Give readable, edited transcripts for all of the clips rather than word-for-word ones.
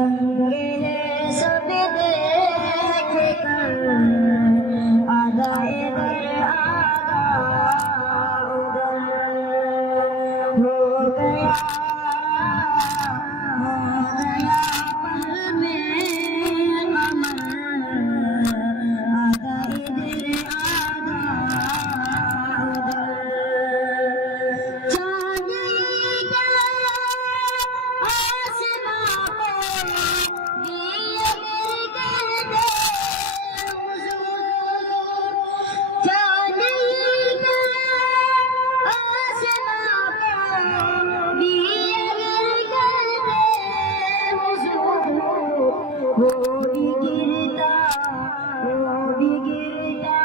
दंगे सब देख कर आधा इधर आधा उधर हो गया पल में कमर आधा इधर आधा उधर जाने क्या आसमां पे दिए गिरते जाने क्या आसमां पे दिए गिरते वो भी गिरता वो भी गिरता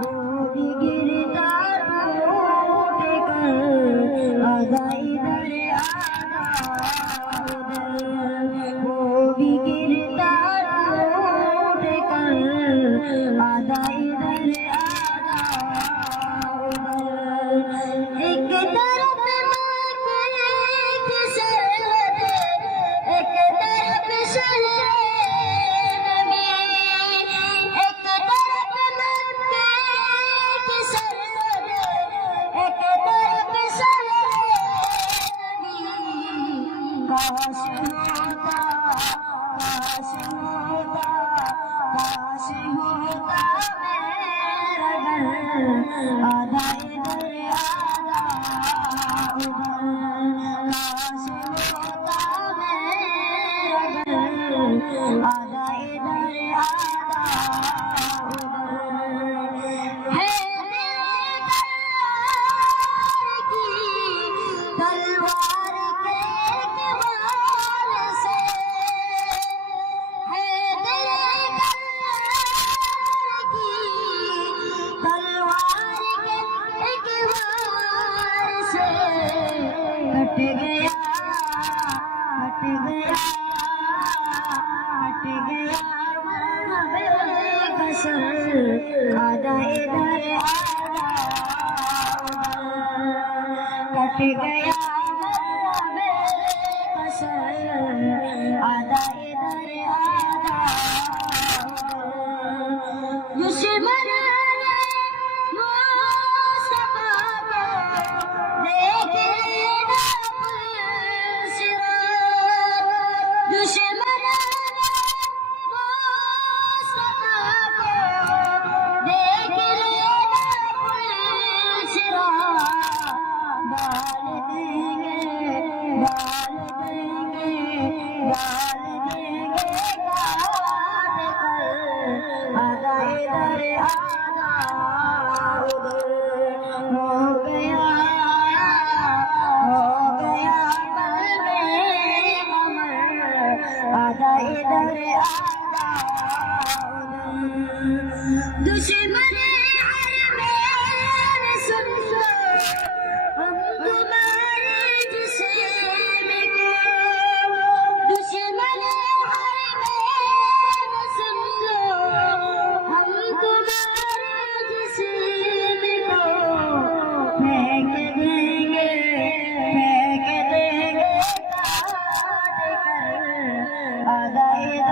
वो भी गिरता टूट कर आधा इधर आधा उधर वो भी गिरता टूट कर आधा इधर आधा उधर एक तरफ मक्के की सरहद एक तरफ शहर में एक तरफ मक्के की सरहद एक तरफ शहर में काश होता काश होता काश होता मेरा घर आधा इधर आधा उधर काश होता मेरा घर आधा इधर आधा उधर है तलवार के किवार से है तलवार के किवार से कट गया कट गया कट गया कसर आधा इधर आधा कट गया कसर आधा इधर आधा दुश्मन मुस्तफा को देख लेना पुलसिरा दुश्मन मुस्तफा को देख लेना पुलसिरा डाल देंगे डाल देंगे डाल देंगे काट कर आधा इधर आधा उधर हो गया पल में कमर आधा इधर आधा उधर दुश्मन अरमान सुन लो हम तुम्हारे जिस्म को दुश्मन अरमान सुन लो हम तुम्हारे जिस्म को फेंक देंगे काट कर आधा इधर